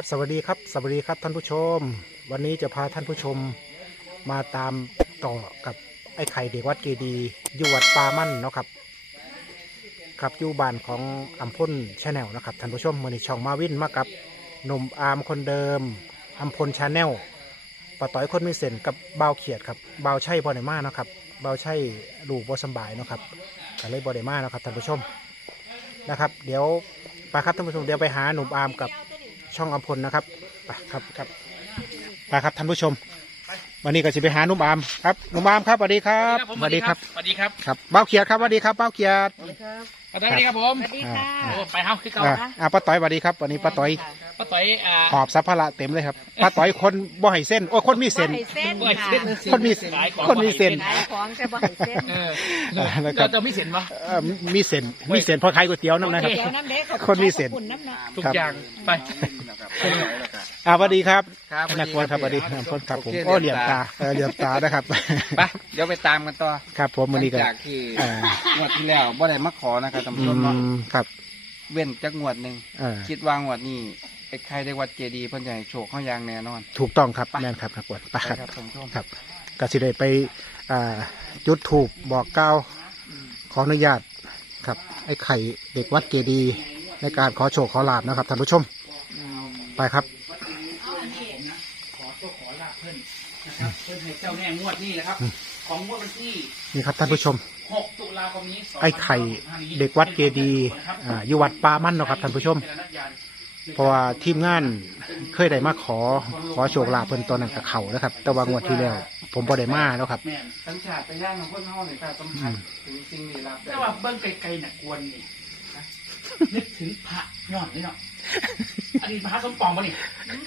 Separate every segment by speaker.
Speaker 1: สวัสดีครับท่านผู้ชมวันนี้จะพาท่านผู้ชมมาตามต่อกับไอ้ไข่เด็กวัดเกดีอยู่วัดปามั่นเนาะครับครับอยู่บ้านของอัมพลชาแนลนะครับท่านผู้ชมมือนี้ช่องมาวินมากับหนุ่มอาร์มคนเดิมอัมพลชาแนลปะต่อยคนมีเส้นกับเบาเขียดครับเบาใช่บอดมาเนาะครับเบาใช่ลูกบ่สบายเนาะครับก็เลยบอดมาเนาะครับท่านผู้ชมนะครับเดี๋ยวไปครับท่านผู้ชมเดี๋ยวไปหาหนุ่มอาร์มกับช่องอัมพลนะครับไปครับไปครับท่านผู้ชมวันนี้ก็จะไปหาหนุ่มอาร์มครับหนุ่มอาร์มครับสวัสดีครับสวัสดีครับ
Speaker 2: สวัสดีครับ
Speaker 1: ครับเบ้าเขียดครับสวัสดีครับเบ้าเขียด
Speaker 2: สวัสดีครับผม
Speaker 3: สวัสดีค่ะ
Speaker 2: โอ้ไปเฮาคือเก่า
Speaker 1: ป้าต้อยสวัสดีครับวันนี้ป้าต้อย
Speaker 2: ป้าต่อย
Speaker 1: หอบสัมภาระเต็มเลยครับป้าต้อยคนบ่ให้เส้นโอ้คนมีเส้นคนมีเส้น
Speaker 2: ขายของแต่
Speaker 3: บ่ให้เส้น
Speaker 2: แล้วจะมีเส้นปะ
Speaker 1: มีเส้นพอขายก๋วยเตี๋ยวน้ำนะครับคนมีเส้น
Speaker 2: ทุกอย่างไป
Speaker 1: สวัสดีครับนักบอลครับสวัสดีครับคนครับผมโอ้เหลี่ยมตานะครับ
Speaker 4: ไปเดี๋ยวไปตามกันต่อ
Speaker 1: ครับผมวันนี้ก็
Speaker 4: จากที่งวดที่แล้วบ่ได้มาขอนะครับท่านผู้ชม
Speaker 1: ครับ
Speaker 4: เว้นจักงวดหนึ่งคิดว่างวดนี้ไอ้ใครได้วัดเจดีย์เพิ่นจะให้โชคเข้าอย่างแน่นอน
Speaker 1: ถูกต้องครับแน่นครับนักบอลไปครับครับก็สิได้ไปจุดธูปบอกกล่าวขออนุญาตครับไอ้ไข่เด็กวัดเจดีย์ในการขอโชคขอลาบนะครับท่านผู้ชมไปครับ
Speaker 2: ขอโชคขอลาภเพิ่นนะครับเพิ่นให้เจ้าแน่งวดนี้นะครับของงวดวันที่
Speaker 1: นี่ครับท่านผู้ชม
Speaker 2: 6 ตุลาคมนี้
Speaker 1: ไอ้ไข่เด็กวัดเกดีอยู่วัดปามั่นเนาะครับท่านผู้ชมเพราะว่าทีมงานเคยได้มาขอโชคลาภเพิ่นตอนนั้นกับเขานะครับแต่ว่างวดที่แล้วผมบ่ได้มาแล้วครับ
Speaker 4: สัญชาตญาณของคนเฮาเนี่ยถ้าสัมผัสถึงสิ่งลี้ลับ
Speaker 2: แต่ว่าเบิ่งไกลๆน่ะกวนนี่นึกถึงพระย้อนนี่เนาะอดีตพระสมปองป่ะนี่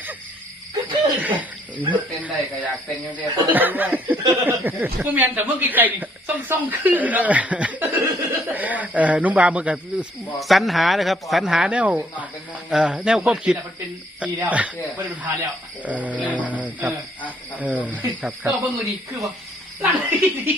Speaker 4: เป็นได้ก็อยากเป็นอย่างเดียวต้องด้วย
Speaker 2: พวกแมนแต่เมื่อไกลๆนี่ซ่องขึ้นเนาะ
Speaker 1: นุ่มบาเมื่อกี้สรรหานะครับสรรหาแนวความคิด
Speaker 2: มันเป็นปีแล้วไม่ได้เป็นพาแล้ว
Speaker 1: ครับครับ
Speaker 2: ก็เบิ่งเลยดีคือว่าหลังดี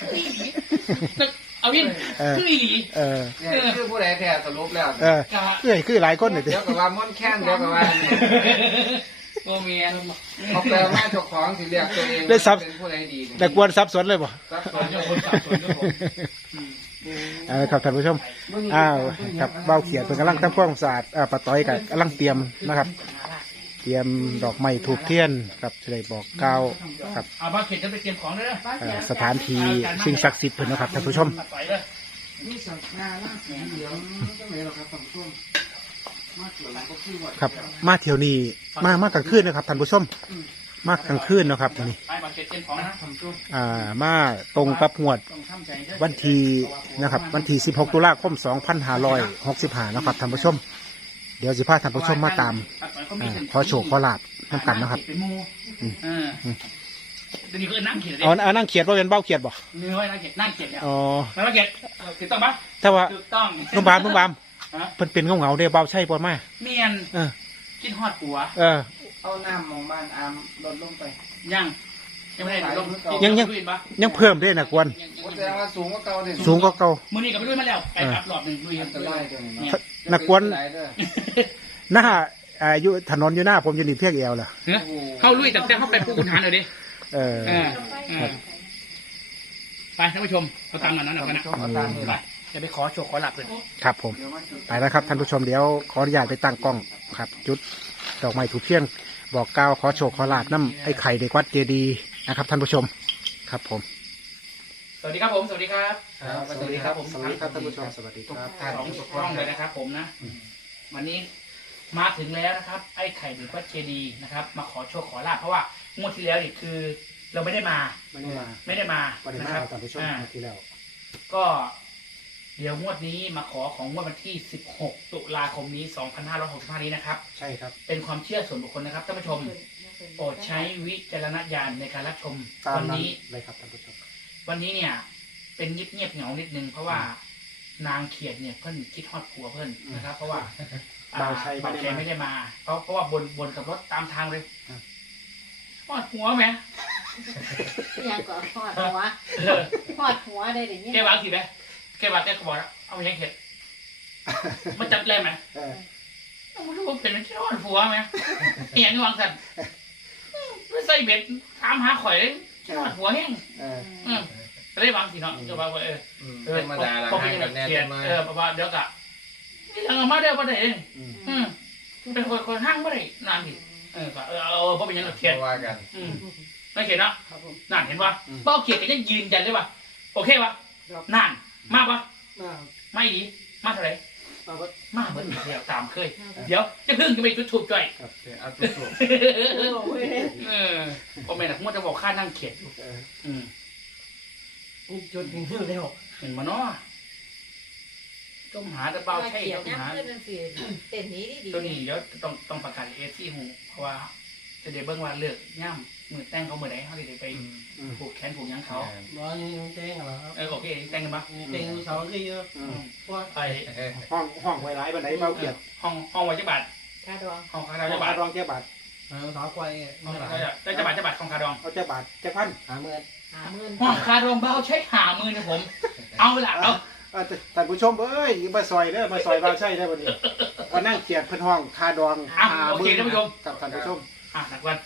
Speaker 2: เอาวินคืออีหลี
Speaker 4: คือผู้ใดแท้สรุปแล้ว
Speaker 1: คือหลายคนเลย
Speaker 4: เดี๋ยวกับว่าม่อนแค้นเดี๋ยวกับว่า
Speaker 2: โมเมน
Speaker 4: เขาแปลว่าเจ้าของสิเรียกตัวเองเป็นผู้ใดดี
Speaker 1: แต่กวนซับซ้อนเลยป่ะ
Speaker 2: ซับซ้อนเจ้าคนซับซ้อนครับผม
Speaker 1: ครับท่านผู้ชมครับเบ้าเขียดเป็นกำลังทำความสะอาดปะต้อยกับกำลังเตรียมนะครับเตรียมดอกไม้ถูกเทียนครับจะได้บอกกล่าวครับ
Speaker 2: บ้าเขียดจะไปเตรียมของเลย
Speaker 1: สถานที่สิ่งศักดิ์สิทธิ์เพื่อนนะครับท่านผู้ชม
Speaker 4: นี่สังฆาราชสีเหลืองจังไหนหรอครับท่านผู้ชม
Speaker 1: ครับมาเที่ยวนี้มากลางคืนนะครับท่านผู้ชมมากลางคืนนะครับนี่มาตรงกับงวดวันที่นะครับวันที่16 ตุลาคม 2565นะครับท่านผู้ชมเดี๋ยวสิพาท่านผู้ชมมาตามขอโชคขอลาภน้ำกันนะครับนั่งเขียดว่าเป็นเบ้าเขียดบ่
Speaker 2: เนื้อไว้นั่งเขียดเนี่ย
Speaker 1: อ๋อ
Speaker 2: นั่งเขียดถูกต้องปะ
Speaker 1: ถ้าว่า
Speaker 2: ถูกต้อง
Speaker 1: นุ่มบามเพิ่นเป็นเงาเด้อเบาใช่บ่มา
Speaker 2: เมียนคิดฮอดหัว
Speaker 4: เอาน้ำมองบ้านอามลดลงไป
Speaker 2: ยังไม่ได้ลง
Speaker 1: ยังเพิ่มได้นะกวน
Speaker 4: แสดงว่าสูงกว่าเก่าเลย
Speaker 1: สูงกว่าเก่า
Speaker 2: มือนี้ก็ไปด้วยมาแล้วไปกลับรอบหนึ่งด้วย
Speaker 4: อันตรายตัวนี้
Speaker 1: นักกวนหน้าอยู่ถนนอยู่หน้าผมจะหนีเพียกเอวเหรอ
Speaker 2: เข้าลุยแต่เข้าไปปูคุณหานเลยดิไปท่านผู้ชมเขาตามนั้นนะไปจะไปขอโชคขอหลับเลย
Speaker 1: ครับผมไปแล้วครับท่านผู้ชมเดี๋ยวขออนุญาตไปตั้งกล้องครับจุดดอกไม้ถูกเทียนบอกกล่าวขอโชคขอลาภน้ำไอ้ไข่เด็กวัดเจดีย์นะครับท่านผู้ชมครับผม
Speaker 2: สวัสดีครับผมสวัสดีครับ
Speaker 4: สวัสดีครับผม
Speaker 1: สวัสดีครับท่านผู้ชมสวัสดีครับ
Speaker 2: ทุกท่านเลยนะครับผมนะวันนี้มาถึงแล้วนะครับไอ้ไข่เด็กวัดเจดีย์นะครับมาขอโชคขอลาภเพราะว่างวดที่แล้วนี่คือเราไม่ได้มา
Speaker 1: นะครับท่านผู้ชมที่แล้ว
Speaker 2: ก็เดี๋ยวงวดนี้มาขอของงวดวันที่16 ตุลาคมนี้ 2565นี้นะครับ
Speaker 1: ใช่ครับ
Speaker 2: เป็นความเชื่อส่วนบุคคลนะครับท่านผู้ชมโปรดใช้วิจารณญาณในการรับชมวันนี้
Speaker 1: เลยครับท่านผู้ชม
Speaker 2: วันนี้เนี่ยเป็นเงียบเหงานิดนึงเพราะว่านางเขียดเนี่ยเพิ่นคิดฮอดผัวเพิ่นนะครับเพราะว่า
Speaker 1: เบาชัย
Speaker 2: ไม่ได้มาเพราะว่าบนกับรถตามทางเลยฮอดหัวไหม
Speaker 3: ยังก่อนฮอดหัวได้อย่างนี้
Speaker 2: แกวางสิไหมแกวางแกก็บอกเอาไปยังเห็ดมันจับแรงไหมไม่รู้ว่าเป็นที่นอนผัวไหมอย่างนี้วางสัตว์ไม่ใส่เบ็ดถามหาข่อยเลยที่นอนผัวแห้งก็เลยวางสิเนาะก็ว่า
Speaker 4: ธรรมดาละให้กับแน่นมา
Speaker 2: เพราะว่าเดี๋ยวกะนี่ทางมาเดี๋ยวมาได้เองเป็นคนห้างไม่ได้นานดิเพราะเป็นยังเขียน
Speaker 4: ว่ากัน
Speaker 2: ไม่เขียนนะนั่นเห็นป่ะเป้าเขียนก็ยังยืนยันได้ป่ะโอเคป่ะนั่นมากป่ะไม่ดีมากเท่าไหร่มากเหมือนเดียวตามเคยเดี๋ยวจะพึ่งจะไปจุดถูกจ่อย
Speaker 4: เอาจุดถูก
Speaker 2: ก็ไม่หนักมั่วจะบอกค่านั่งเขียนอยู่
Speaker 5: จุดหนึ่งเร็ว
Speaker 2: เห็นมาเนาะต้มหาตะเบาใช่ต้มหา
Speaker 3: เต็มนี้ดี
Speaker 2: ตัวนี้เดี๋ยวต้องประกาศที่หูเพราะว่าจะได้เบิ้งว่าเลือกย่ำมือแต่งเขาเมื่อไหร่เขาจะได้ไปผูกแขนผูกยังเขา
Speaker 5: ร้อนนี่แต่งเหรอครับ
Speaker 2: โอเคแต่งกันปะ
Speaker 5: แต่งสองที่เยอะ
Speaker 2: ไป
Speaker 1: ห้องไว้ร้ายบันไดเบาเกียรติ
Speaker 2: ห้องไว้เจ้าบาท
Speaker 3: คาดอง
Speaker 2: ห้องคาดองเจ้าบาท
Speaker 1: รองเจ้าบาท
Speaker 5: สาวควาย
Speaker 2: เจ้าบาทของคาดอง
Speaker 1: เอาเจ้าบาทเจ้าพัน
Speaker 2: 50,000ห้องคาดองเบาใช้50,000นะผมเอาเวลาเอา
Speaker 1: ท่านผู้ชมเอ้ยมาซอยเด้อมาซอยเราใช่ได้วันนี้มานั่งเกียรติเพิ่นห้องคาดอง
Speaker 2: โอเคท่านผู้ชม
Speaker 1: กับท่านผู้ชม
Speaker 2: นักวัน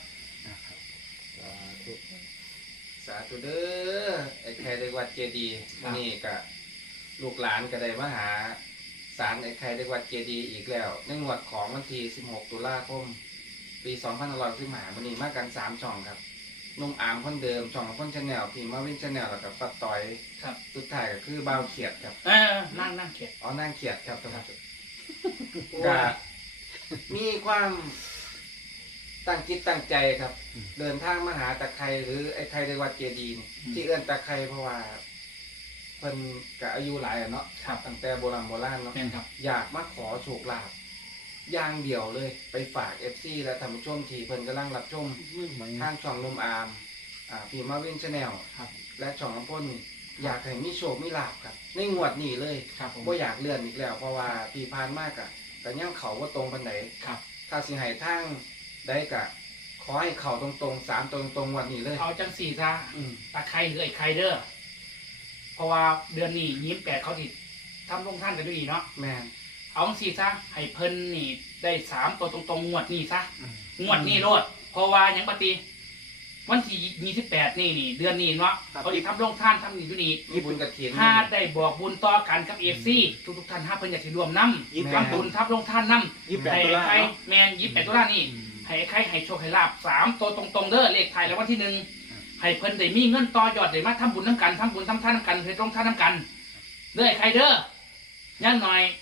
Speaker 4: สาธุเด้อไอ้ใครได้วัดเจดีนี่ก็ลูกหลานก็ได้มาหาศาลไอ้ใครได้วัดเจดีอีกแล้วในงวดของวันที่16 ตุลาคมปี2565วันนี้มากัน3ช่องครับนุ่มอามคนเดิมช่องคนชาแนลพี่มาวินชาแนลแล้วกับปัดต่อย
Speaker 2: ครับ
Speaker 4: สุดท้ายก็คือบ่าวเขียดครับ
Speaker 2: นั่งเขียด
Speaker 4: นั่งเขียดครับท่านผู้ชมก็มีความตั้งจิตตั้งใจครับเดินทางมาหาตะไคร้หรือไอ้ไคร้ในวัดเจดีย์ที่เอื้อนตะไคร้เพราะว่าเพิ่นก็อายุหลายเนาะตั้งแต่โบราณเนาะอยากมาขอโชคลาภอย่างเดียวเลยไปฝาก FC และท่านผู้ชมที่เพิ่นกำลังรับชมทางช่องนุ่มอามพี่มาวินชาแนลและช่องน้ำพ่นอยากให้มีโชคมีลาภครับในงวดนี้เลยบ่อยากเลื่อนอีกแล้วเพราะว่าพี่ผ่านมากแต่ยังเขาว่าตรงปานใดถ้าสิให้ทางได้กะขอให้เข่าตรงๆ3ตัวตรงวันนี้เลย
Speaker 2: เอาจังสี่ซะตะไคร้หรือไอ้ไคร้เด้อเพราะว่าเดือนนี้28เขาติดทำลงท่านกันด้วยเนาะ
Speaker 4: แม่น
Speaker 2: เอาจังสี่ซะให้เพิ่นนี่ได้3ตัวตรงๆงวดนี้ซะงวดนี้โลดเพราะว่ายังปฏิวันที่28นี่เดือนนี้เนาะเขาติดทำลงท่านทำนี่ด้วยนี่
Speaker 4: ญี่ปุ่นกับเขียน
Speaker 2: ถ้าได้บอกบุญต่อกันกับFCทุกท่านถ้าเพิ่นอยากสิรวมนำทำบุญทับลงท่านนำให้ใครแมน28 ตุลานี่ให้ใครให้โชคให้ลาบ3ตัวตรงๆเด้อเลขไทยแล้ววันที่1ให้เพิ่นได้มีเงินต่อยอดได้มาทำบุญน้ำกันทำบุญทำทานน้ำกันเฮ็ดลงท่านน้ำกันเด้อใครเด้อย่างหน่อย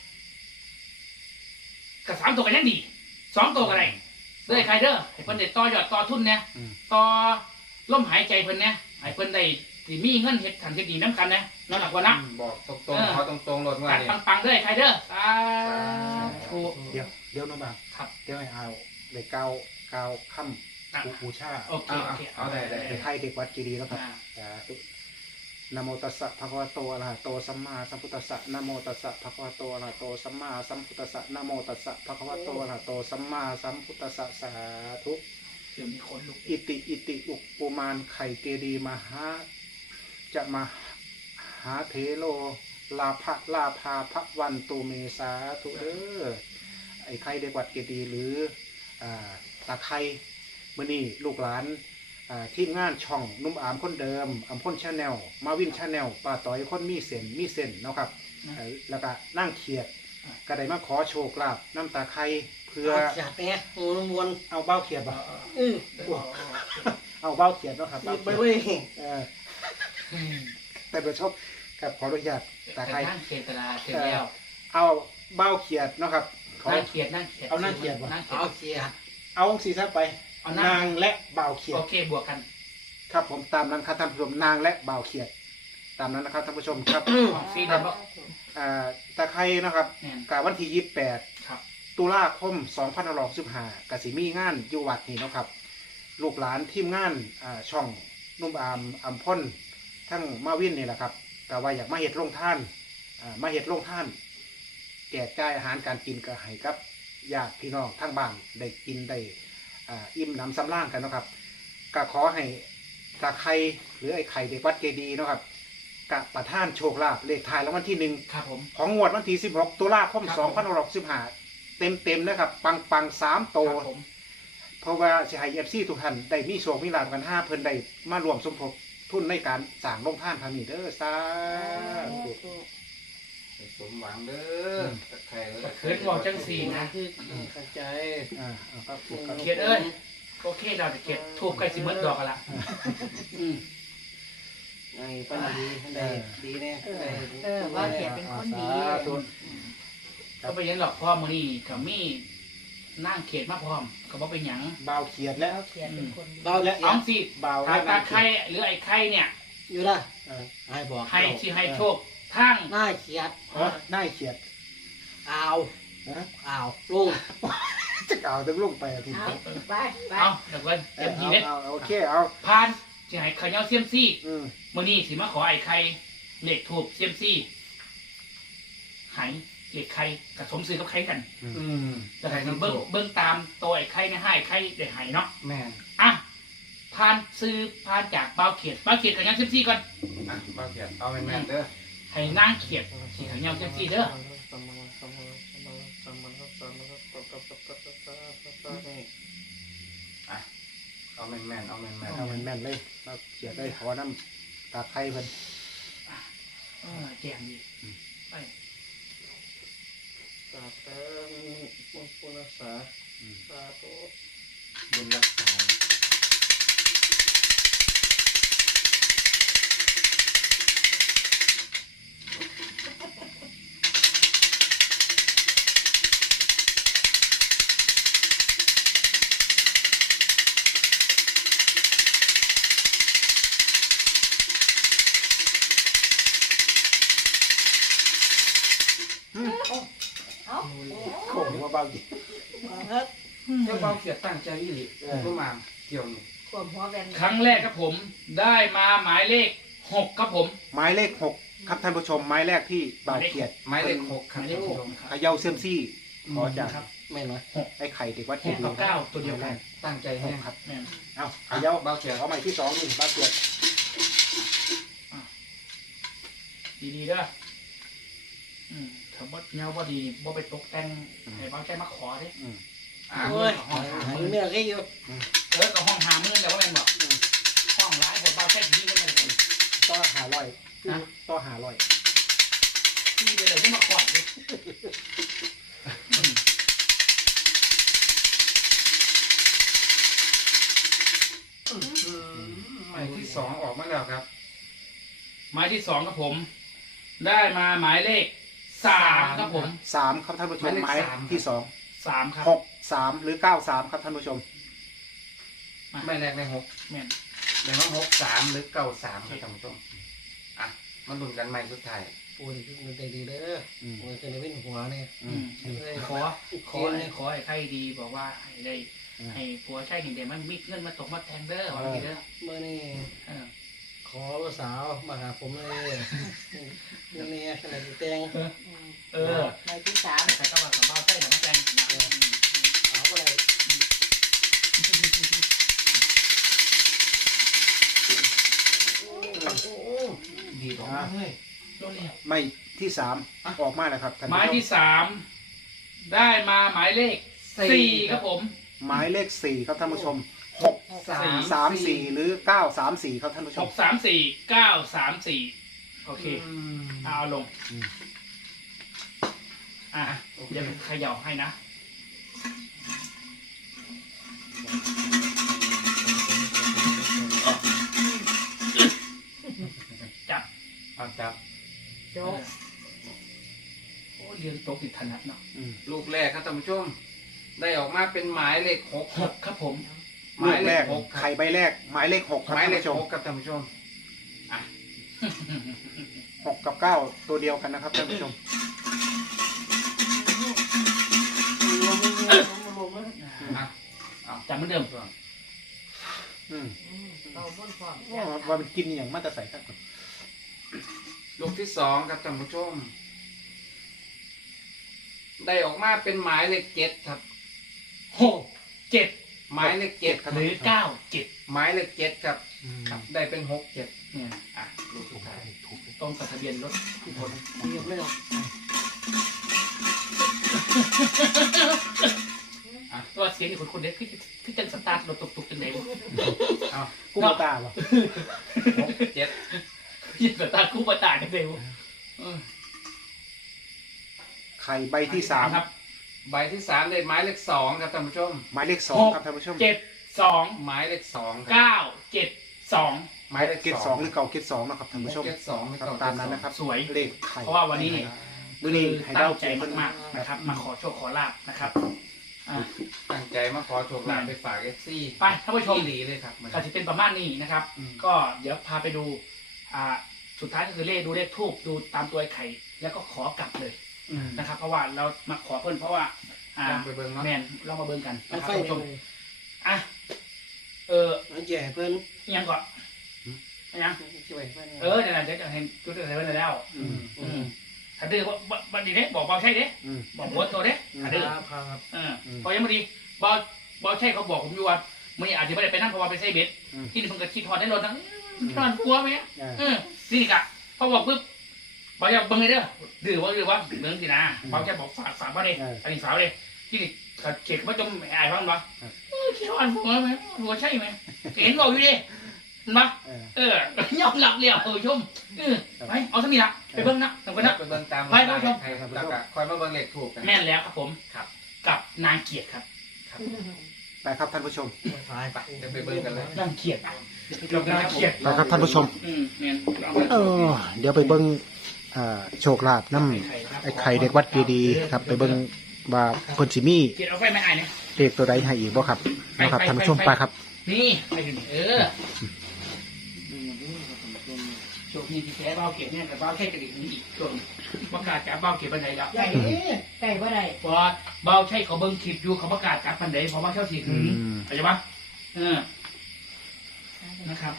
Speaker 2: กับ3ตัวก็ยังดี2ตัวก็ได้เด้อใครเด้อให้เพิ่นได้ต่อยอดต่อทุนเนี่ยต่อลมหายใจเพิ่นเนี่ยให้เพิ่นได้สิมีเงินเฮ็ดทันเฮ็ดดีน้ำกันนะนั่นหลักว่านะ
Speaker 4: บอกตรงๆเขาตรงๆรถว่า
Speaker 2: นี่ปังๆเด้อใครเด้อ
Speaker 1: เดี๋ยวน้องบ่าว
Speaker 2: ครับ
Speaker 1: เดี๋ยวให้เอาเลยเกาค่ำบูชา
Speaker 2: โอเค
Speaker 4: เอาได้
Speaker 1: ไทยเด็กวัดกีรีแล้วครับนะโมตัสสะภะคะวะโตอะระหะโตสัมมาสัมพุทธัสสะนะโมตัสสะภะคะวะโตอะระหะโตสัมมาสัมพุทธัสสะนะโมตัสสะภะคะวะโตอะระหะโตสัมมาสัมพุทธัสสะสาธุอิติอุปปุมานไข่เกดีมหาจะมาหาเทโลลาภาพระวันตูเมสาธุเด้อไอ้ไข่เด็กวัดเกดีหรือตาไข่มื่อนี้ลูกหลานทีมงานช่องนุ่มอามคนเดิมอัมพ่นชาแนลมาวินชาแนลป้าต่อยคนมีเส้นเนาะครับแล้วก็นั่งเขียดก็ได้มาขอโชคลาภน้ำตาไข่เพื่อ
Speaker 5: อยากเนี่ยมวน
Speaker 1: เอาเบ้าเขียดบ่เอาเบ้าเขียดเนาะครับ
Speaker 5: ไปเว้ย
Speaker 1: แต่โดยชอบกับขออนุญาตตาไข่
Speaker 2: นั่งเขียดตลาดเขียดแล้ว
Speaker 1: เอาเบ้าเขียดเนาะครับ
Speaker 2: นั่งเขียด
Speaker 1: เอานั่งเขียดบ่
Speaker 5: เอาเขียด
Speaker 1: เอาสีซับไปนางและบ่าวเขียด
Speaker 2: โอเคบวกกัน
Speaker 1: ครับผมตามนั้นครับท่านผู้ชมนางและบ่าวเขียดตามนั้นนะครับท่านผู้ชมครับตะไคร้นะครับกาวันที่28ตุลาคม2565กสิมีงานอยู่วัดนี่นะครับลูกหลานทีมงานช่องนุ่มอามอัมพ่นทั้งมาวินนี่แหละครับแต่ว่าอยากมาเฮ็ดโรงทานแจกจ่ายอาหารการกินก็ให้กับญาติพี่น้องทั้งบ้านได้กินได้อิ่มหนำสำราญกันนะครับก็ขอให้ตาไข่หรือไอ้ไข่เด็กวัดเจดีย์นะครับกับประท่านโชคลาภเลขท้ายรางวัลที่1ของงวดวันที่16ตุลาคม2565 เต็มนะครับปัง3 โต
Speaker 2: ครับผม
Speaker 1: เพราะว่าสิให้ FC ทุกท่านได้มีโชคมีลาภกัน5เพิ่นได้มารวมสมทบทุนในการสร้างโรงทานครั้งนี้เด้อสาธุ
Speaker 4: สมหวังเด้อตะไคร้
Speaker 2: เขินบอกจังสี่นะ
Speaker 5: คือเข้าใจ
Speaker 1: เอาครับครับ
Speaker 2: เขียนเอ้ยโอเคเราจะเขียนทูบใกล้สิเบิดดอกกันละ
Speaker 5: ไอ้ปันดีได้ดีแน่
Speaker 3: ว่าเขียนเป็นคนดี
Speaker 1: สาธุ
Speaker 2: ก็ไปยันหรอกพ่อมือนี่กับมี่นั่งเขตมาพร้อมก็บอกเป็นหยัง
Speaker 1: บ่าวเขียดแล้ว
Speaker 3: เขาเขียนเป็นคนดี
Speaker 5: เราและ
Speaker 2: เอาสิ
Speaker 1: บ่าว
Speaker 2: ถ้า
Speaker 1: และ
Speaker 2: ตาไข่หรือไอ้ไข่เนี่ย
Speaker 5: อยู่ได้ให้บอก
Speaker 2: ให้ที่ให้โชคทั้ง
Speaker 5: หน้าเขียด
Speaker 1: ได้เขียด
Speaker 5: อ้าว
Speaker 1: นะ
Speaker 5: อ้าวลุง
Speaker 1: จะกล่าวถึงลงไปอาทิตย์
Speaker 3: เอาไปไป
Speaker 2: เอาเดี๋ยวก่อนเต็มทีเนี่ย
Speaker 1: เอาโอเคเอา
Speaker 2: พานที่ให้เขย่าเซียมซี่
Speaker 1: อืม
Speaker 2: มือนี่สิมาขอไอ้ไข่เหล็กถูกเซียมซี่หายเหล็กไข่กับสมซื้อกับไข่กัน
Speaker 4: อืม
Speaker 2: แล้วให้เบิ้งตามตัวไอ้ไข่เนี่ยให้ไข่ได้หายเนาะ
Speaker 4: แม่น
Speaker 2: อ่ะพานซื้อพานจากเบาเขียดเบาเขียดขยันเซียมซี่ก่อน
Speaker 4: อ่ะบ่าวเขียนเอาแม่นๆเด้อ
Speaker 2: ให้นางเขียดที่ขยันเซียมซี่เด้อ
Speaker 4: เอาแม่นๆเอาแม่น
Speaker 1: เอาแม่นๆเลยเราเขียดได้ขอน้ำตาไข่เพิ่น
Speaker 2: แจงดีไป
Speaker 5: สาธุปุณสาสาธุ
Speaker 4: ๆบุญรักษา
Speaker 3: เอา
Speaker 1: โค้งว่าบ่าวดี
Speaker 4: เจ้าบ่าวเขียนตั้งใจอีหลีบ่มาเกี่ยวนี่
Speaker 3: ขวมหัวแบน
Speaker 2: ครั้งแรกครับผมได้มาหมายเลข6ครับผม
Speaker 1: หมายเลข 6 ครับท่านผู้ชมหมายแรกที่บ่าวเขียด
Speaker 4: หมายเลข6ครับท่านผู้ชม
Speaker 1: เขย่าเซียมซี่ขอจาก
Speaker 2: ครับ
Speaker 5: แม่นไหม
Speaker 1: ไอ้ไข่เด็กวัด
Speaker 2: ห
Speaker 1: เขีย
Speaker 2: ก
Speaker 1: ด
Speaker 2: กับเก้าตัวเดียวกัน
Speaker 4: ตั้งใจให้ครับ
Speaker 2: แม่น
Speaker 1: เอาเขย่า
Speaker 4: บ่าวเขียน
Speaker 1: เอาใหม่ที่2นี่บ่าวเขียด
Speaker 2: ดีๆเด้อถ้าบ่เงาบ่ดีบ่ไปตกแต่งให้บางใจมาขอเด้
Speaker 1: อืม
Speaker 5: โอ้ย
Speaker 2: ห้องหา
Speaker 5: หาย
Speaker 2: มื้อ
Speaker 5: เนื้อขี้อยู่
Speaker 2: ก็ห้องหามื้อแล้วว่าแม่นบอกห้องหลายคนบางแค่ที่ก็ไม่ได้
Speaker 1: ต่อ500ต่อ500
Speaker 2: ที่ไปเลยก็มาขอดเลย
Speaker 4: หมายที่2ออกมาแล้วครับ
Speaker 2: หมายที่2ครับผม ได้มาหมายเลข3ครับผม
Speaker 1: 3ครับท่านผู้ชมหมายที่2
Speaker 2: 3ครับ
Speaker 1: 6 3หรือ93ครับท่านผู้ชม
Speaker 4: ไม่แรกใน
Speaker 2: แม่น
Speaker 4: 6ในห้อง63หรือ93ครับท่านผู้ชมอ่ะมาลุ้นกันใหม่สุดท้าย
Speaker 5: ปูนี่คือมันใจดีเด้อมันจะได้เป็นหัวเนี่ย
Speaker 2: ขอไอ้ใครดีบอกว่าให้ได้ให้ผัวใช่หนึ่งเดียวมันมีเงินมาตกมาแทงเด้อว่าดีเด้อ
Speaker 5: เมื่อนี่ขอลูกสาวมาหาผมเลยนี่ขนาดแตง
Speaker 3: ในที่สาม
Speaker 2: แต่ก็ว่าสำเภาใช่หรือมาแทงนะ
Speaker 5: เอาไปเลย
Speaker 4: ดีออกมาเลย
Speaker 2: โดนเรียก
Speaker 1: ไม่ที่3ออกมาแล้วครับท่าน
Speaker 2: ห
Speaker 1: ผู้
Speaker 2: มาย
Speaker 1: ชม
Speaker 2: ที่3ได้มาหมายเลข4ครับผม
Speaker 1: หมายเลข4ครับท่านผู้ชม 634หรือ934ครับท่านผู้ชม
Speaker 2: 634 934โอเคเอาลงเดี๋ยวเขย่าให้นะจับ
Speaker 4: เอาจับ
Speaker 3: โจ๊ก
Speaker 2: โอ้เรียนโต๊ะติดถนัดเนาะ
Speaker 4: ลูกแรกครับท่านผู้ชม ได้ออกมาเป็นหมายเลข6ครับ
Speaker 2: 6ครับผม
Speaker 4: ห
Speaker 1: ลู
Speaker 4: มาย
Speaker 1: ก
Speaker 4: เล
Speaker 1: แร
Speaker 4: ข
Speaker 1: ก
Speaker 4: 6ครับ
Speaker 1: ไข่ใบแรกหมายเลข6ครับ
Speaker 4: หมาย
Speaker 1: ท่าน
Speaker 4: เลข
Speaker 1: ผู้ชม
Speaker 4: 6ครับท่านผู้ชม
Speaker 1: 6 กับ 9 ตัวเดียวกันนะครับท่านผู้ชม
Speaker 4: อ่ะ
Speaker 2: จำเหมือนเดิม
Speaker 1: อืม
Speaker 3: เอาบนความ
Speaker 1: ว่ามันกินอย่างมาตรใส่ครับ
Speaker 4: ลูกที่2ครับท่านผู้ชม ได้ออกมาเป็นหมายเลข7ครับ
Speaker 2: 6 7
Speaker 4: หมายเลข7ครับ
Speaker 2: หรือ9 7
Speaker 4: หมายเลข7ครับ ครับได้เป็น6 7
Speaker 2: เนี่ย
Speaker 4: อ่ะลูกสุดท้าย
Speaker 2: ตรงกับทะเบียนรถทุกคน
Speaker 5: เงียบเลย
Speaker 2: เตัวเสียงนี่คนเด็กคือจังสตาร์ทรถตุกจังไหนบ่
Speaker 4: เอา
Speaker 1: กูบ่ตาบ่
Speaker 4: 6 7
Speaker 2: ยังสตาร์ทคู่มาตายกันเร็ว
Speaker 1: ไข่ใบที่สาม
Speaker 2: ครับ
Speaker 4: ใบที่3เลยหมายเลข2ครับท่านผู้ชม
Speaker 1: หมายเลข2ครับท่านผู้ชม
Speaker 2: 7
Speaker 4: หมายเลข2
Speaker 2: 2
Speaker 4: ครับ
Speaker 2: 9 7 2
Speaker 4: หมายเลข
Speaker 1: เกตสองหรือเก่าเกตสองนะครับท่านผู้ชม
Speaker 4: เกต2ไม่
Speaker 1: ครับ
Speaker 4: เก่า
Speaker 1: ตามนั้นนะครับ
Speaker 2: สวย
Speaker 1: เลขไข่
Speaker 2: เพราะว่าวันนี้เนี่ย
Speaker 1: มื้อนี้ให้
Speaker 2: ตั้
Speaker 1: เดาง
Speaker 2: ใจมากๆนะครับ มาขอโชคขอลาบนะครับอ่ะ
Speaker 4: ตั้งใจมาขอโชคลาภไปฝาก FC
Speaker 2: ไปท่านผู้ชม
Speaker 4: ที่หลีเลยครับมัน
Speaker 2: ก็จะเป็นประมาณนี้นะครับ ก็เดี๋ยวพาไปดูสุดท้ายก็คือเลขดูเลขทูบดูตามตัวไอ้ไข่แล้วก็ขอกลับเลยนะครับ เพราะว่าเรามาขอเพิ่นเพราะว่า
Speaker 4: ลองไปเบิ่งเนาะ
Speaker 2: แมนเรามาเบิ่งกัน
Speaker 5: เอา
Speaker 2: นะครับ
Speaker 5: ไฟ
Speaker 2: ท่านผู้ชม
Speaker 5: เลย
Speaker 2: อ่ะ
Speaker 5: เอาแย่เพิ่น
Speaker 2: ยังก่อนยัง
Speaker 5: ช่วยเพิ่น
Speaker 2: เดี๋ยวนะเดี๋ยวจะเห็นจุดอะไรไว้แล้ว
Speaker 5: อืม
Speaker 2: ถ้าดื้อบัดนี้เด้บอกเบาใช่เด้
Speaker 1: อืม
Speaker 2: บอกหัวโตเด้ถ้าดื้อ
Speaker 5: ครับ
Speaker 2: พอยังไม่ดีเบาใช่เขาบอกผมอยู่ว่ามื่อนี้อาจจะไม่ได้ไปนั่งเพราะว่าไปใส่เบ็ดที่นี่เพิ่งก็คิดหอดได้รถนะนอนกลัวไหมนี่กะพอบอกปุ๊บเบาจะเบิ่งเลยเด้อดื้อว่าเบิ่งสินะเบาแค่บอกฝากว่าเนี่ยอันนี้ฝากเลยที่นี่เขียนว่าจมอายฟังบ่คิดหอดหัวไหมหัวใช่ไหมเห็นบอกอยู่ดินะยอมรับเลยชมไปเอาสักนิดละไปเบิ่งนะสำคัญนะ
Speaker 4: ไปเบิ่งตาม
Speaker 2: ไปท่านผู้ชม
Speaker 4: แล้วก็คอยมาเบิ่งเลขถูกกัน
Speaker 2: แม่นแล้วครับผมกับนางเกียรติครับ
Speaker 1: ไปครับท่านผู้ชม
Speaker 5: ตาย
Speaker 4: จะไปเบิ่งกันเลย
Speaker 2: นางเกียรติเรานางเกียรติ
Speaker 1: ไปครับท่านผู้ชม
Speaker 2: แม่น
Speaker 1: เดี๋ยวไปเบิ้งโชคลาภน้ำไอ้ไข่เด็กวัดเจดีย์ครับ ไปเบิ้งว่าเพิ่นสิมี
Speaker 2: เกียรติเอาไฟไม่อายเนี่ย
Speaker 1: เลขตัวใดให้อีกบ่ครับนะครับท่านผู้ชมไปครับ
Speaker 2: นี่ไปถึงโชคดีที่แท้เบ้าเกียรติเนี่ยแต่เบ้าแค่กระดิ่งนี้อีกส่วนประกาศจับเบ้าเกียรติปันใดแล้ว
Speaker 3: ใหญ่ไก่บ่ได้
Speaker 2: พอเบ้าใช่เขาเบิ้งคลิปอยู่เขาประกาศจับปันใดเพราะว่าเช่าสีถึงเข้าใจปะนะครับ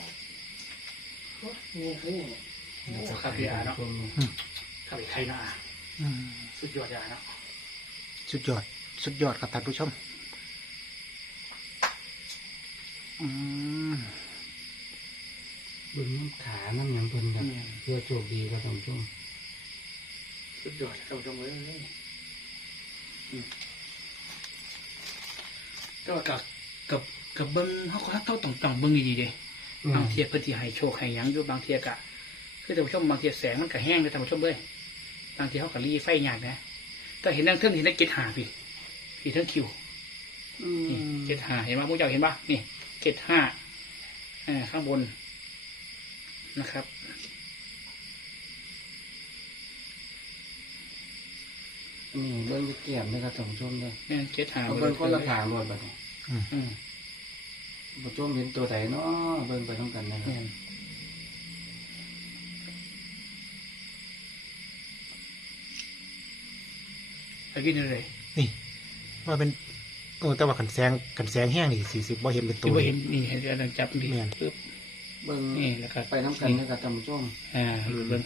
Speaker 5: นี่คือ
Speaker 2: คาเฟ่อาเนาะคาเฟ่ไข่นาสุดยอดยาเนาะ
Speaker 1: สุดยอด สุดยอดครับท่านผู้ชม
Speaker 5: บึ้งขาน้ำหยังเพิ่นครับเพื่อโชคดีครับท่านผู้ชม
Speaker 2: สุดยอดท่านผู้ชมเลยก็กับเบิ้งเขาก็เท่าต่างๆเบิ้งดีๆเลยบางเทียเพื่อที่ให้โชคให้ยังอยู่บางเทียกะคือท่านผู้ชมบางเทียแสงมันก็แห้งเลยท่านผู้ชมเลยบางทีเขาก็รีไฟยากนะแต่เห็นนั่งเทิงเห็นได้เกตหาพี่เทิงคิวนี่เกตหาเห็นไหมผู้เจ้าเห็นปะนี่เกตห้าข้างบนนะครับ
Speaker 5: นี่เบิ่งเกี่ยมเลยครับท่านผู้ชมเลย
Speaker 2: นี่เกตหา
Speaker 5: เอาเบิ่งคนละทางรวดบัดนี้
Speaker 2: อืม
Speaker 5: ผู้ชมเห็นตัวใดเนาะเบิ่งไปทั้งกันนะครับ
Speaker 2: ไปกินเลย
Speaker 1: นี่ว่าเป็นแต่ว่าขันแสงแห้งนี่40บ่เห็นเป็นตั
Speaker 2: ที่
Speaker 1: ว
Speaker 2: ว่าเห็นนี่เห็นการจับดี
Speaker 1: แม่น
Speaker 2: ปึ๊บ
Speaker 5: เบิ่ง
Speaker 2: นี่แล้วก็
Speaker 5: ไปทั้งกันนะครับท่านผู้ชม
Speaker 2: เบิ้ง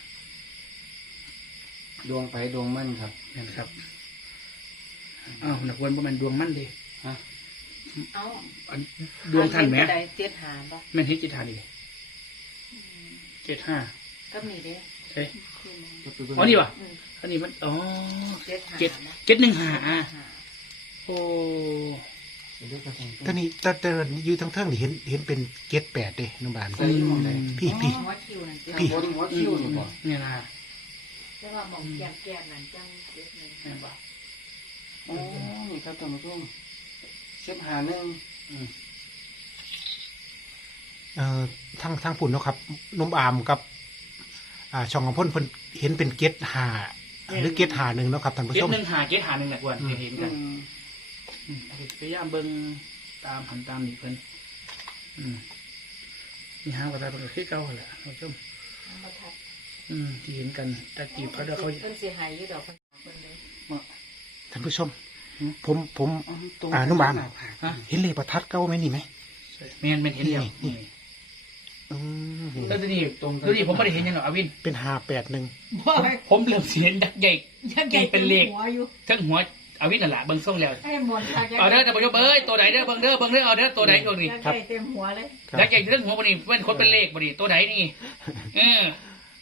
Speaker 5: ดวงไปดวงมั่นครับ
Speaker 2: นั่นครับอ้าวนักวนว่ามันดวงมั่นดิ
Speaker 5: ฮะ
Speaker 3: เอา
Speaker 2: ดวงท่านไหม
Speaker 3: ได้เจ็ดหาบ่
Speaker 2: แม่นให้จิตทานดิ75
Speaker 3: ก็มีเด้
Speaker 2: เฮ้ย
Speaker 3: คือมัน
Speaker 2: อ๋อนี่วะอันนี้มันอ๋อ
Speaker 3: เจ็ดหา
Speaker 2: โอ้
Speaker 5: เดี๋ยวก็ท่านผู้ช
Speaker 1: ตอน
Speaker 5: ม
Speaker 1: นี้แต่อยู่ทั้งเทิงนี่เห็นเป็นเกต8เด้น้องบาน
Speaker 5: ใส่อยู่หม้องใด
Speaker 1: พี่
Speaker 3: หัวคิวนั่นเจ้า
Speaker 1: พี่
Speaker 5: บนหัวคิ้วนี่บ่
Speaker 2: เนี่ยนะ
Speaker 3: แต่ว่าหมองแก้มนั่นจังเจ็ดหนึ่ง
Speaker 2: แม่นปะ
Speaker 5: โอ้นี่ครับท่านผู้ชมเช็ดหาหนึ่ง
Speaker 1: ทั้งปุ่นเนาะครับนมอามกับช่องของพ่นเพิ่นเห็นเป็นเกต5หรือเกต5 1เนาะครับท่านผู้
Speaker 2: เก
Speaker 1: ช
Speaker 2: ต
Speaker 1: ม
Speaker 2: หนึ่งหาเกตหาหนึ่งแหละกวนเห็นกันพยายามเบิ้งตามหันตามนี่เพิ่นนี่หาว่าได้เป็นคือเก่าแหละท่านผู้ชม
Speaker 3: มาทัด
Speaker 2: ที่เห็นกันตะกี้เพราะเขา
Speaker 3: เพิ่นสิหายอยู่ดอกเพิ่นเพิ่นเลย
Speaker 1: ท่านผู้ชม
Speaker 2: อืม
Speaker 1: ผม
Speaker 5: ตรง
Speaker 1: นุ่มบาน
Speaker 2: ฮะ
Speaker 1: เห็นเลขประทัดเก้าไหมนี่ไหม
Speaker 2: แม่นเห็นแล้ว
Speaker 1: นี่
Speaker 2: แล้วทีนี้ดูดิผมไม่ได้เห็นยังหรอกอาวิน
Speaker 1: เป็น581
Speaker 2: ผมเริ่มเห็นยักษ์ใหญ่ เป็นเลข
Speaker 3: หัวอยู่
Speaker 2: ทั้งหัวอาวินนั่นแหละเบิ้งส่งแล้ว
Speaker 3: ให้หมดค่ะ
Speaker 2: เอาเด้อท่านผู้ชมเอ้ยตัวไหนเด้อเบิ้งเด้อเอาเด้อตัวไหนตัวนี้
Speaker 3: ใกล้เต็มหัวเลย
Speaker 1: ครับ
Speaker 2: ยักษ์ใหญ่ทั้งหัวบนนี้เป็นคนเป็นเลขบนนี้ตัวไหนนี่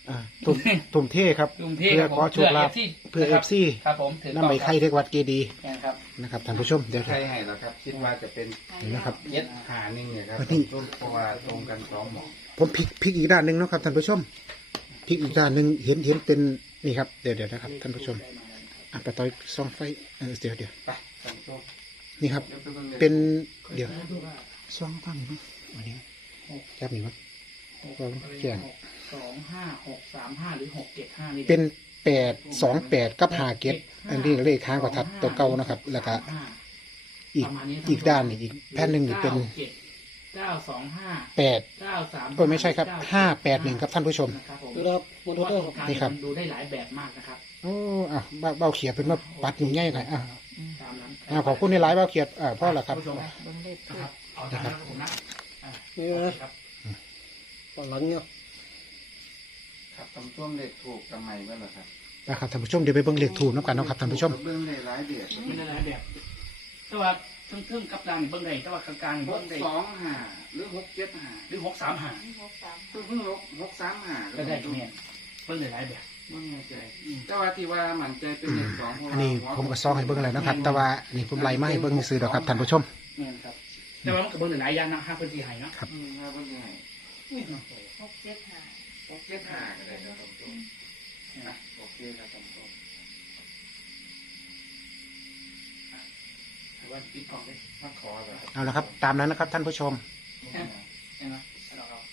Speaker 1: ตุ่มเท่ครับ
Speaker 2: กรุงเทพ
Speaker 1: เพื่อขอโชคลาภ เพื่อ FC
Speaker 2: ครับผมถือ
Speaker 1: น้ำใบไข่เด็กวัดเกดี
Speaker 2: นะครับ
Speaker 1: นะครับท่านผู้ชมเดี๋ยว
Speaker 4: ใครให้แล้วครับ คิดว่าจะเป็น
Speaker 1: เห็นนะครับ
Speaker 4: เย็ดหาหนึ่งเนี่ยครับ
Speaker 1: วันนี้
Speaker 4: เพราะว่าตรงกันสองหมอ
Speaker 1: ผมพลิกอีกด้านหนึ่งเนาะครับท่านผู้ชมพลิกอีกด้านหนึ่งเห็นเป็นนี่ครับเดี๋ยวนะครับท่านผู้ชมปะต้อยส่องไฟเดี๋ยว
Speaker 4: ไปท่านผู้ชม
Speaker 1: นี่ครับ
Speaker 4: เดี๋ยวไปบิ่งลย
Speaker 1: เป็นเดี๋ยวส่องตั้งนี่มั้งอันนี้จับนี่มั้งแก่ง
Speaker 2: 25635หรือ675นี่
Speaker 1: เป็น828กับ57อันนี้เลขค้างประทัดตัวเก่านะครับ แล้วก็อีกด้านนี่อีกแผ่นหนึ่งนี่เป็น
Speaker 2: 925
Speaker 1: 8
Speaker 2: 93
Speaker 1: ก็ไม่ใช่ครับ581ครับท่านผู้ชม
Speaker 2: นะครับผม
Speaker 5: ดูนะครับหมดแล้วครับ
Speaker 1: นี่ครับ
Speaker 2: ดูได้หลายแบบมากนะครับ
Speaker 1: โอ้เบาเขียดเป็นว่าปัดอยู่ง่ายหน่อย
Speaker 2: ตามนั้น
Speaker 1: ขอบคุณในไลฟ์เบาเขียดพ่อละครับ
Speaker 2: ท่านผู้ชม
Speaker 3: เบิ่งเลข
Speaker 2: นะ
Speaker 3: ทู
Speaker 2: ครับ
Speaker 3: ป
Speaker 2: เอาตามนั้นครับผมนะ
Speaker 5: นี่นะครับ ตอนหลังเนี่ย
Speaker 4: ครับตำต้มเด็กถูกกำไมเมื่อไหร่ครับ
Speaker 1: นะครับท่านผู้ชมเดี๋ยวไปเบิ่งเลขถูกน้ำกันเนาะครับท่านผู้ชม
Speaker 4: เบื้องในร้ายเดือด
Speaker 2: ไม่ได้หลายแบบแต่ว่าเครื่องกับกลางเบิ้งได้แต่ว่ากลางๆ
Speaker 4: ห
Speaker 2: เบิ้
Speaker 4: ก
Speaker 2: งได้
Speaker 4: สองหาหรือ675
Speaker 2: หรือ635
Speaker 4: เพิ่ง635
Speaker 2: ก็ได้แม่นเบิ้งได้หลายแบบ
Speaker 4: ไม่แน่ใจแต่ว่าที่ว่ามันใจเป็นเด็กสอง
Speaker 1: อันนี้ผมก็ซองให้เบิ่งอะไรนะครับ แต่ว่าอันนี้ผมไล่มาให้เบิ่งซื้อดอกครับท่านผู้ชม
Speaker 2: แม่นครับแต่ว่ามันก็เบิ้งได้หลายอย่างนะ5พื้นที่ให้เนาะ
Speaker 1: ครับ
Speaker 4: ครับเป็นยังไง
Speaker 3: 675
Speaker 4: 675ก็ได้ครับท่านผู้ชมนะโอเคครับท่านผู้ชม
Speaker 2: ถือว่าปิดกล่องเลย
Speaker 4: มาขอเลย
Speaker 1: เอาละครับ ตามนั้นนะครับท่านผู้ชม
Speaker 2: ใช่ไหมเอาเรา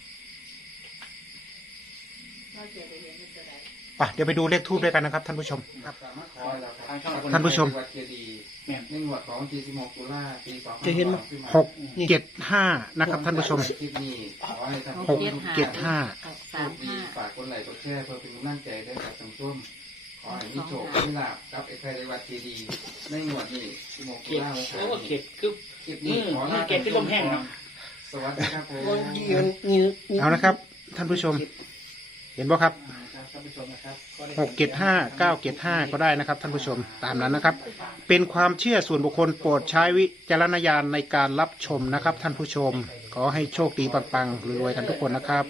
Speaker 3: เราเจอได้เห็นเป็นตัวใด
Speaker 1: ไปเดี๋ยวไปดูเลขทูบด้วยกันนะครับท่านผู้ชมครับ
Speaker 4: มาขอแล้วครับ
Speaker 1: ท่านผู้ชม
Speaker 4: วัดเจดีย์
Speaker 2: แม่น
Speaker 4: ในงวดของที่16ตุลาปี2565
Speaker 5: จะเห็นไหม
Speaker 1: 675นะครับท่านผู้ชม
Speaker 4: คลิปนี้ขอให้ท่าน
Speaker 1: หกเจ็ดห้า
Speaker 4: โชคดีฝากคนไหลค์กดแชร์เพื่อเป็นกำลังใจด้วยกับท่านผู้ชมขอให้มีโชคมีลาภกับไอ้ใครในวัดเจดีย์ในงวดนี้16ตุ
Speaker 2: เก็บ
Speaker 4: ลา
Speaker 2: โอ้เก็บคือ
Speaker 4: คลิป
Speaker 2: มื
Speaker 4: นี้
Speaker 2: อ
Speaker 4: ขอลา
Speaker 2: เก็บที่ลมแห้งเนาะ
Speaker 4: สวัสดีครับผม
Speaker 1: เอานะครับ ท่านผู้ชม เห็นบ่ครับ
Speaker 2: ท่านผู้ชมนะครับ
Speaker 1: 675 975 ก็ได้นะครับท่านผู้ชมตามนั้นนะครับ เป็นความเชื่อส่วนบุคคลโปรดใช้วิจารณญาณในการรับชมนะครับ ท่านผู้ชม ขอให้โชคดีปังๆรวยๆกันทุกคนนะครับ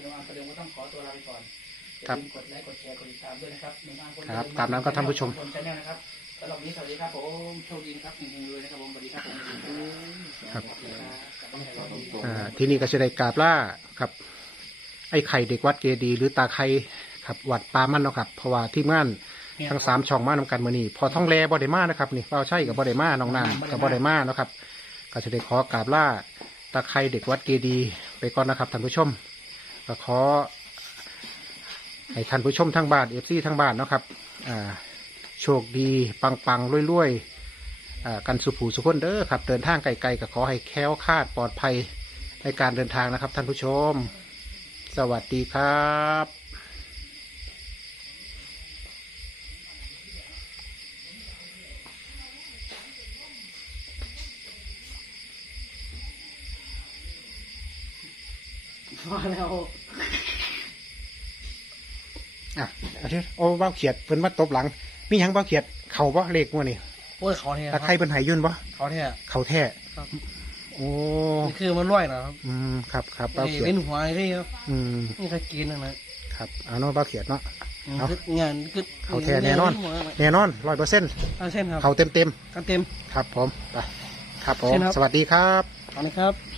Speaker 1: ครับ
Speaker 2: กดไลค์กดแชร์กดติดตามด้วยนะครับ
Speaker 1: ครับตามนั้นก็ท่านผู้ชม
Speaker 2: ชแนลนะครับสำหรับวันนี้สวัสดีครับผมโชคดีนะครับเฮงๆรวยนะครับผมสวัสดีครับผม
Speaker 1: ครับ ที่นี่ก็จะได้กราบล่าครับ ไอ้ไข่เด็กวัดเกดีย์หรือตาไข่ครับวัดปามันเนาะครับเพราะว่าที่งานทั้ง3ช่องมานำกันมื้อนี้พอท่องแลบ่ได้มานะครับนี่เฝ้าใช่กับบ่ได้มาน้องนางกับบ่ได้มาเนาะครับ ก็จะได้ขอกราบล่าตาไข่เด็กวัดเกดีย์ไปก่อนนะครับท่านผู้ชมก็ขอให้ท่านผู้ชมทั้งบ้านFCทั้งบ้านเนาะครับโชคดีปังๆรวยๆกันสุขผูสุขคนเด้อครับเดินทางไกลๆก็ขอให้แคล้วคลาดปลอดภัยในการเดินทางนะครับท่านผู้ชม สวัสดีครับ
Speaker 5: มาแล้ว
Speaker 1: อาทิตย์โอ้เบ้าเขียดเพิ่นมาตบหลัง มีหยังเบ้าเขียดเข่าบ่เลขมั่วนี่
Speaker 5: โอ้ยเขาเนี่ย
Speaker 1: ตะไคร้เพิ่นใหายยุ่นบ่
Speaker 5: เขาเนี่ย
Speaker 1: เข่าแท้
Speaker 5: ครับ
Speaker 1: โอ้
Speaker 5: นี่คือมันร้อยนะครับ
Speaker 1: ครับเบ้าเขียด
Speaker 5: เป็นหัวที่ครับ
Speaker 1: อืม
Speaker 5: นี่สกินนะครับ
Speaker 1: เอาเนาะเบ้าเขียดเนาะ เอา
Speaker 5: งานคือ
Speaker 1: เขาแท้แน่นอน แน่นอน100%
Speaker 5: เส้นครับ
Speaker 1: เข่าเต็ม
Speaker 5: กันเต็ม
Speaker 1: ๆครับผมไปครับผม
Speaker 5: เช่นครับ
Speaker 1: สวัสดีครับ
Speaker 5: เอาเลยครับ